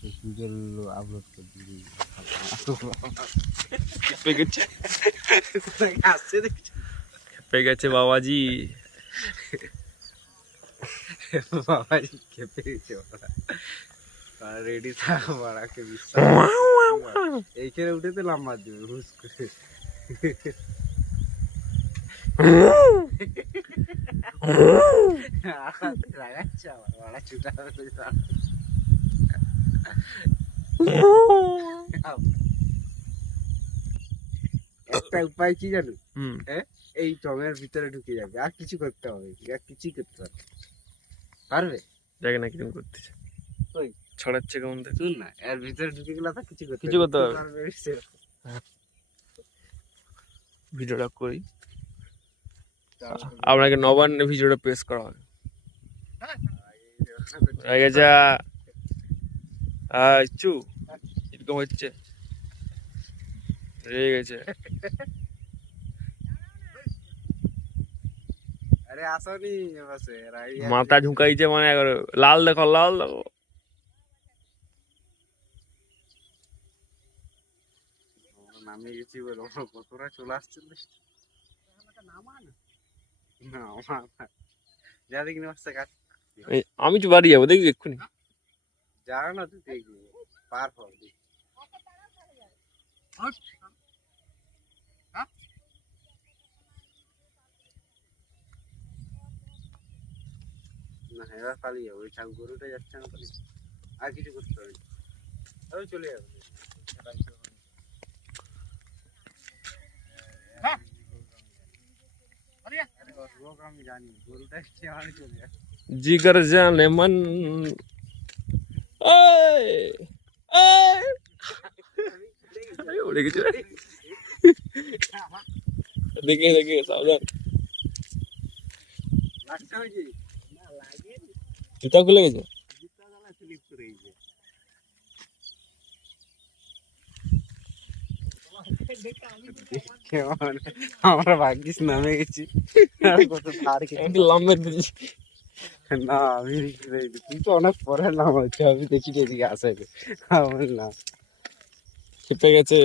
Video upload করে দিবি। খেপে গেছে খেপে গেছে বাবাজি। বাবাজি খেপে গেছে রেডি থাক বাড়াকে বিশ্বাস এইখানে উঠে তো লাম্বা দিবে হুস করে। রাগাচ্ছে আমার বাড়া চুটা একটা উপায় কি জানো? হ্যাঁ, এই টমের ভিতরে ঢুকে যাবে, আর কিছু করতে হবে, আর কিছুই করতে পারবে পারবে দেখ না কিরকম করতেছে, ওই ছড়াচ্ছে কেমন দেখ। শুন না, এর ভিতরে ঢুকে গেলে তো কিছু কিছু করতে হবে। পারবে। ভিডিওটা করি, আপনাকে নবান্নে ভিডিওটা পেশ করা হবে। হয়ে গেছে চু এরকম হচ্ছে, রেগে গেছে। আরে আসনি বসে মাথা ঝুঁকাইছে মানে একবার, লাল দেখো লাল দেখো। নামে গেছি বলে কতটা চলে আসছে না যা দেখি না কাজ আমি তো বাড়ি যাবো দেখবি এক্ষুনি। যাও না তুই দেখবি পার হও না, এবার পালিয়ে যাবো, ওই গরুটা যাচ্ছে না পালিয়ে, আর কিছু করতে হবে ওই চলে যাবে। আমি জানি গরুটা চলে যাবে। জিগর জানে মন উড়ে গেছে, দেখে দেখে সাবধান। জুতা খুলে গেছে। আমরা ভাগ্যিস নামে গেছি, লম্বা দিচ্ছি না আমি তুই তো অনেক পরে নাম হচ্ছে, আমি দেখি এদিকে আসে আমার না খেপে গেছে।